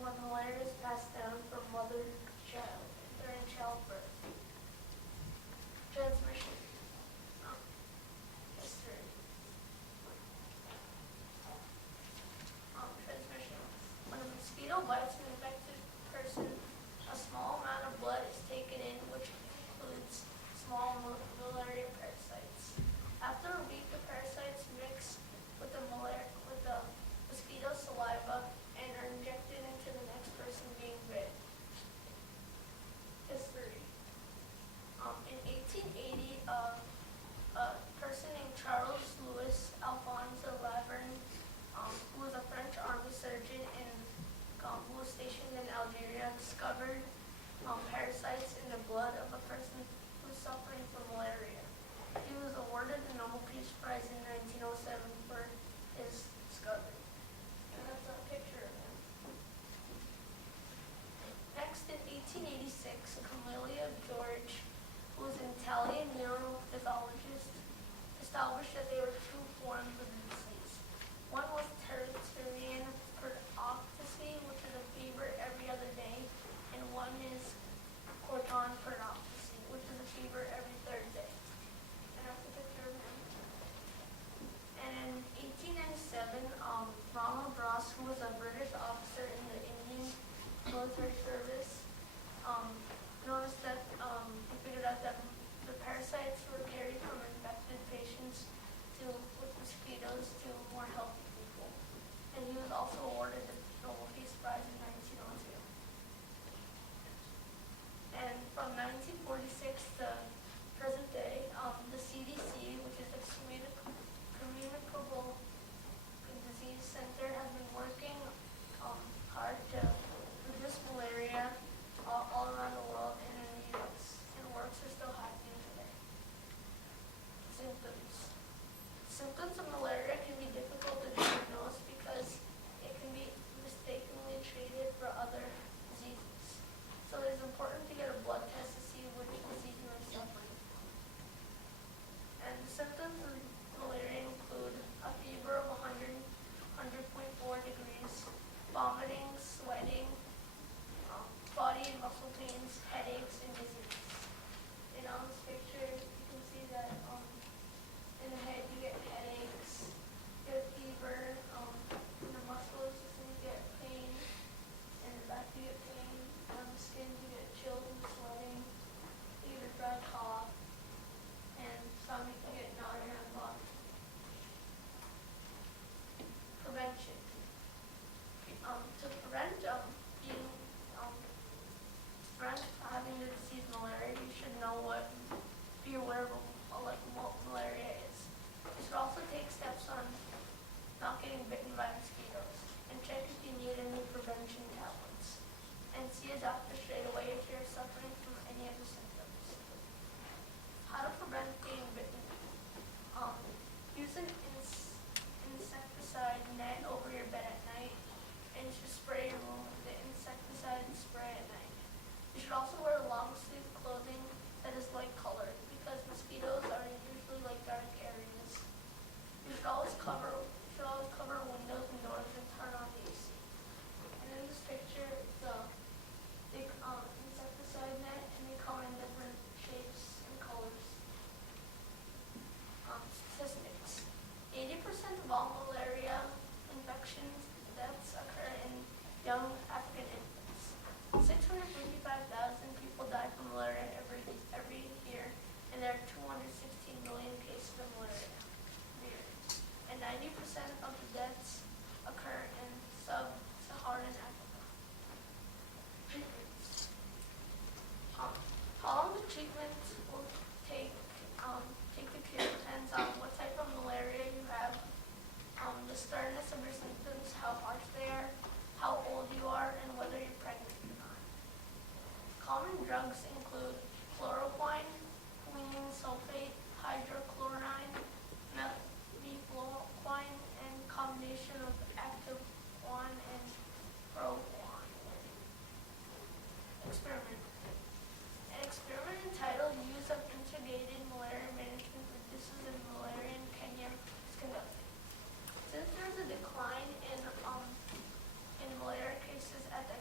when malaria is passed down from mother to child during childbirth. Transmission. History. Transmission. When a mosquito bites an infected person, a small amount of blood is taken in, which includes small malaria parasites. After a week, the parasites mix with the mosquito's saliva and are injected into the next person being bit. History. In 1880, a person named Charles Louis Alphonse Laverne, who was a French army surgeon who was stationed in Algeria, discovered parasites in the blood of a person who was suffering from malaria. He was awarded the Nobel Peace Prize in 1907 for his discovery. And that's a picture of him. Next, in 1886, Camellia George, who was an Italian neuropathologist, established that there were two forms of the disease. One was Tertian peritopthy, which is a fever every other day, and one is Corton peritopthy, which is a fever every third day. And that's a picture of him. And in 1897, Ronald Ross, who was a British officer in the Indian military service, noticed that he figured out that the parasites were carried from infected patients with mosquitoes to more healthy people. And he was also awarded the Nobel Peace Prize in 1902. And from 1946 to present day, the CDC, which is the Communicable Disease Center, has been working hard to reduce malaria all around the world and in the U.S. And works are still happening today. Symptoms. Symptoms of malaria can be difficult to diagnose because it can be mistakenly treated for other diseases. So it is important to get a blood test to see which disease you are suffering from. And the symptoms of malaria include a fever of 100.4 degrees, vomiting, sweating, body and muscle pains, headaches, and dizziness. And on this picture, you can see that in the head you get headaches, you get fever, in the muscles you get pain, in the back you get pain, on the skin you get chills and sweating, you get a dry cough, and stomach you get nausea and vomiting. Prevention. To prevent having the disease malaria, you should be aware of what malaria is. You should also take steps on not getting bitten by mosquitoes, and check if you need any prevention tablets, and see a doctor straight away if you're suffering from any of the symptoms. How to prevent getting bitten? Use an insecticide net over your bed at night, and you should spray your room with the insecticide spray at night. You should also wear long sleeve clothing that is light colored because mosquitoes are usually like dark areas. You should always cover windows and doors and turn on the AC. And in this picture, it's a big insecticide net, and they come in different shapes and colors. Statistics. 80% of all malaria infections deaths occur in young African infants. 655,000 people die from malaria every year, and there are 216 million cases of malaria every year. And 90% of the deaths occur in sub-Saharan Africa. Treatments. How long the treatment will take the cure depends on what type of malaria you have, the sternness of your symptoms, how harsh they are, how old you are, and whether you're pregnant or not. Common drugs include chloroquine, quinine sulfate, hydrochloride, methylfluoroquine, and combination of active one and proquine. Experiment. An experiment entitled Use of Integrated Malaria Management Reduces in Malaria in Kenya is conducted. Since there's a decline in malaria cases at the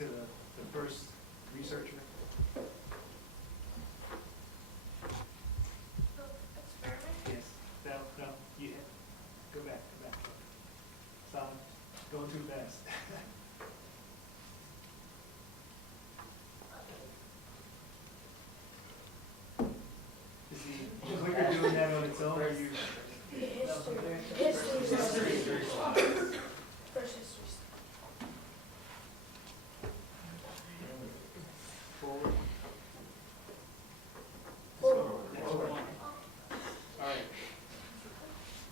to the first researcher. The experiment? Yes. No, you go back. Stop. Going too fast. Is the clicker doing that on its own, or you? History. First history. Forward. Let's go. Next one. All right.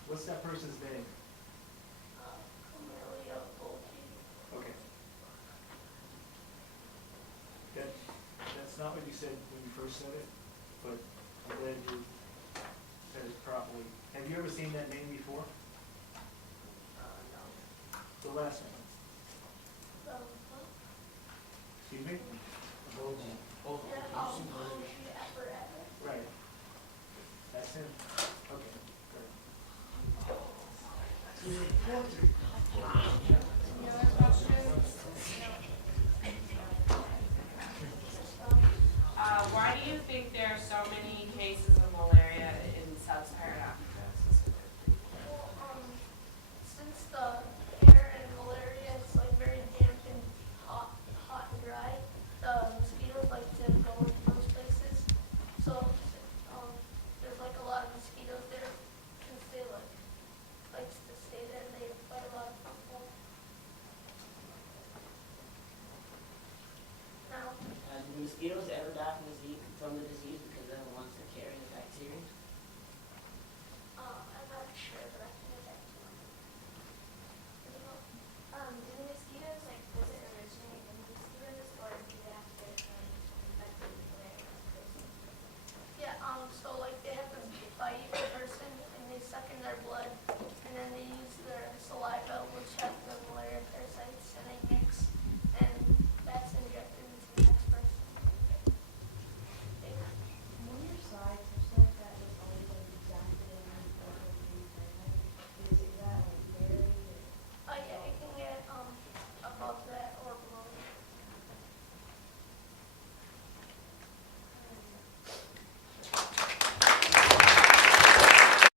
What's that person's name? Malaria, Okay. That's not what you said when you first said it, but I'm glad you said it properly. Have you ever seen that name before? no. The last one. Excuse me? Right. That's him. Okay. Any other questions? Why do you think there are so many cases of malaria in sub-Saharan Africa specifically? Well, since the